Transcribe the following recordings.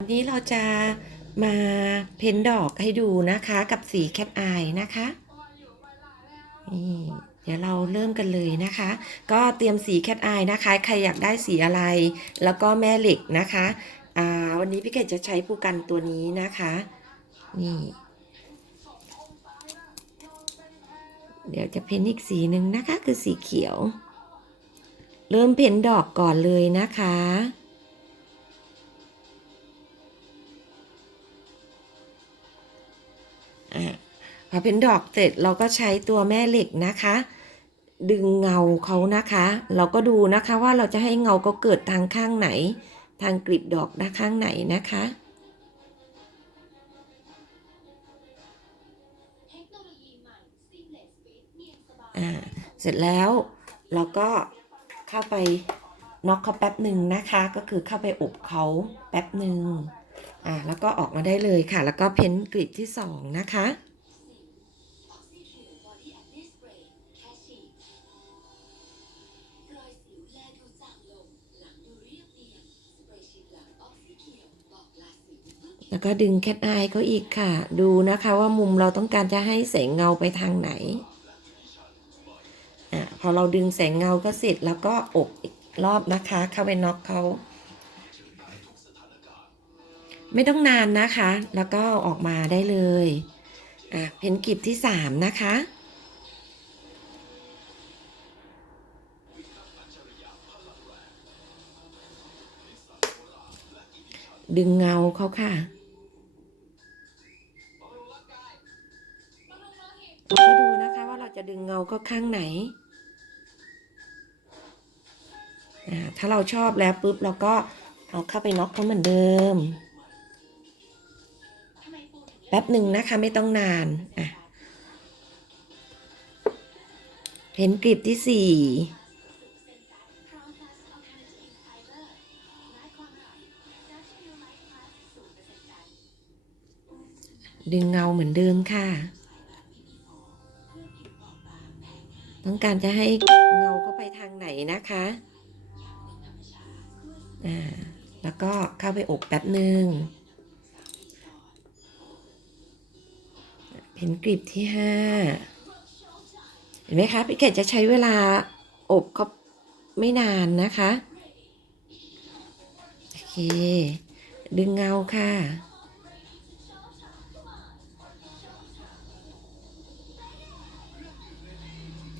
วันนี้เราจะมาเพ้นดอกให้ดูนะคะกับสีแคทอายนะคะนี่เดี๋ยวเราเริ่มกันเลยนะคะ ก็เตรียมสีแคทอายนะคะ ใครอยากได้สีอะไร แล้วก็แม่เหล็กนะคะอ่าวันนี้พี่เกดจะใช้ผู้กันตัวนี้นะคะนี่เดี๋ยวจะเพ้นอีกสีหนึ่งนะคะคือสีเขียว เริ่มเพ้นดอกก่อนเลยนะคะ พอเพ้นดอกเสร็จเราก็ใช้ตัวแม่เหล็กนะคะ ดึงเงาเขานะคะ เราก็ดูนะคะว่าเราจะให้เงาก็เกิดทางข้างไหน ทางกลีบดอกด้านข้างไหนนะคะเสบายอ่าเสร็จแล้วเราก็เข้าไปน็อกเขาแป๊บหนึ่งนะคะ ก็คือเข้าไปอบเขาแป๊บหนึ่งอ่าแล้วก็ออกมาได้เลยค่ะ แล้วก็เพ้นกลีบที่สองนะคะ แล้วก็ดึงแคทอายเขาอีกค่ะ ดูนะคะว่ามุมเราต้องการจะให้แสงเงาไปทางไหนอะพอเราดึงแสงเงาก็เสร็จแล้วก็อบอีกรอบนะคะ เข้าไปน็อกเขาไม่ต้องนานนะคะ แล้วก็ออกมาได้เลย อะ เพนกิบที่สามนะคะ ดึงเงาเขาค่ะ จะดึงเงาก็ข้างไหน ถ้าเราชอบแล้วปุ๊บเราก็เอาเข้าไปน็อกเขาเหมือนเดิม แป๊บหนึ่งนะคะไม่ต้องนานอะเห็นกลีบที่สี่ดึงเงาเหมือนเดิมค่ะ ต้องการจะให้เงาเข้าไปทางไหนนะคะอ่าแล้วก็เข้าไปอบแป๊บหนึ่งเพนกริบที่ห้าเห็นไหมคะพี่เกดจะใช้เวลาอบก็ไม่นานนะคะ โอเค ดึงเงาค่ะ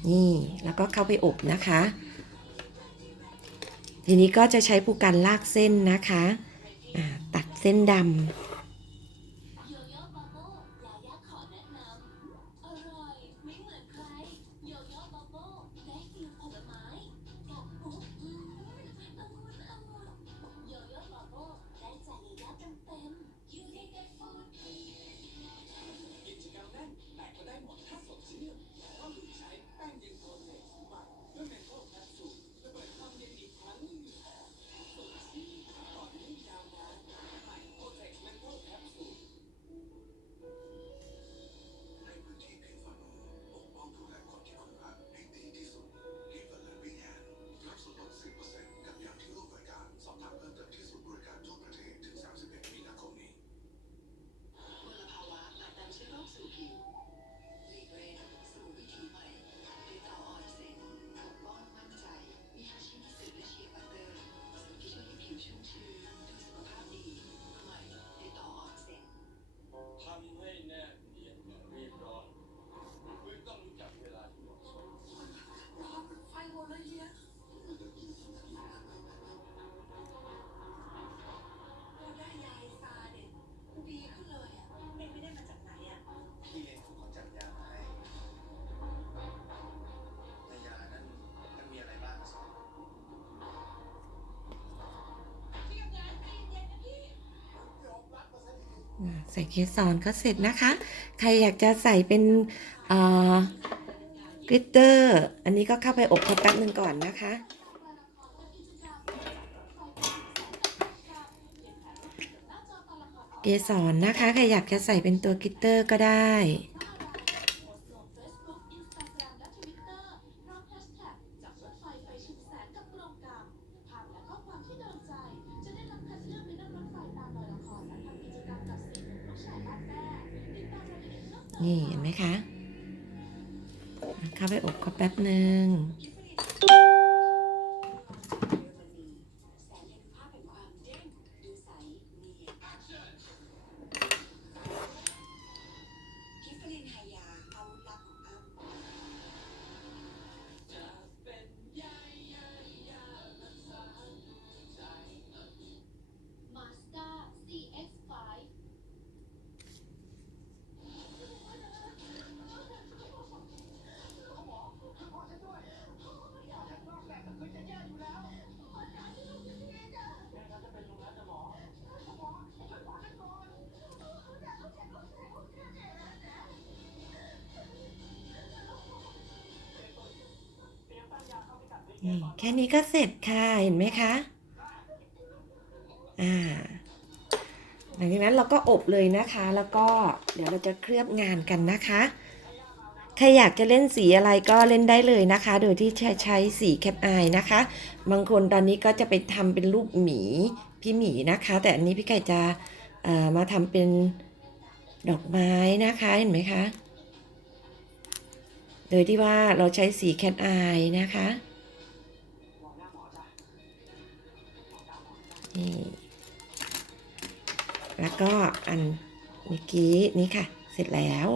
นี่แล้วก็เข้าไปอบนะคะ ทีนี้ก็จะใช้ปูกันลากเส้นนะคะ ตัดเส้นดำ ใส่เกสรก็เสร็จนะคะ ใครอยากจะใส่เป็นกลิตเตอร์ อันนี้ก็เข้าไปอบเขาแป๊บหนึ่งก่อนนะคะ เกสรนะคะ ใครอยากจะใส่เป็นตัวกลิตเตอร์ก็ได้ นี่เห็นไหมคะ เข้าไปอบเขาแป๊บหนึ่ง นี่แค่นี้ก็เสร็จค่ะ เห็นไหมคะ อ่า หลังจากนั้นเราก็อบเลยนะคะ แล้วก็เดี๋ยวเราจะเคลือบงานกันนะคะ ใครอยากจะเล่นสีอะไรก็เล่นได้เลยนะคะ โดยที่ใช้ใช้สีแคทอายนะคะ บางคนตอนนี้ก็จะไปทำเป็นรูปหมีพี่หมีนะคะ แต่อันนี้พี่ไก่จะมาทำเป็นดอกไม้นะคะเห็นไหมคะ โดยที่ว่าเราใช้สีแคทอายนะคะ นี่ แล้วก็อันเมื่อกี้นี้ค่ะ เสร็จแล้ว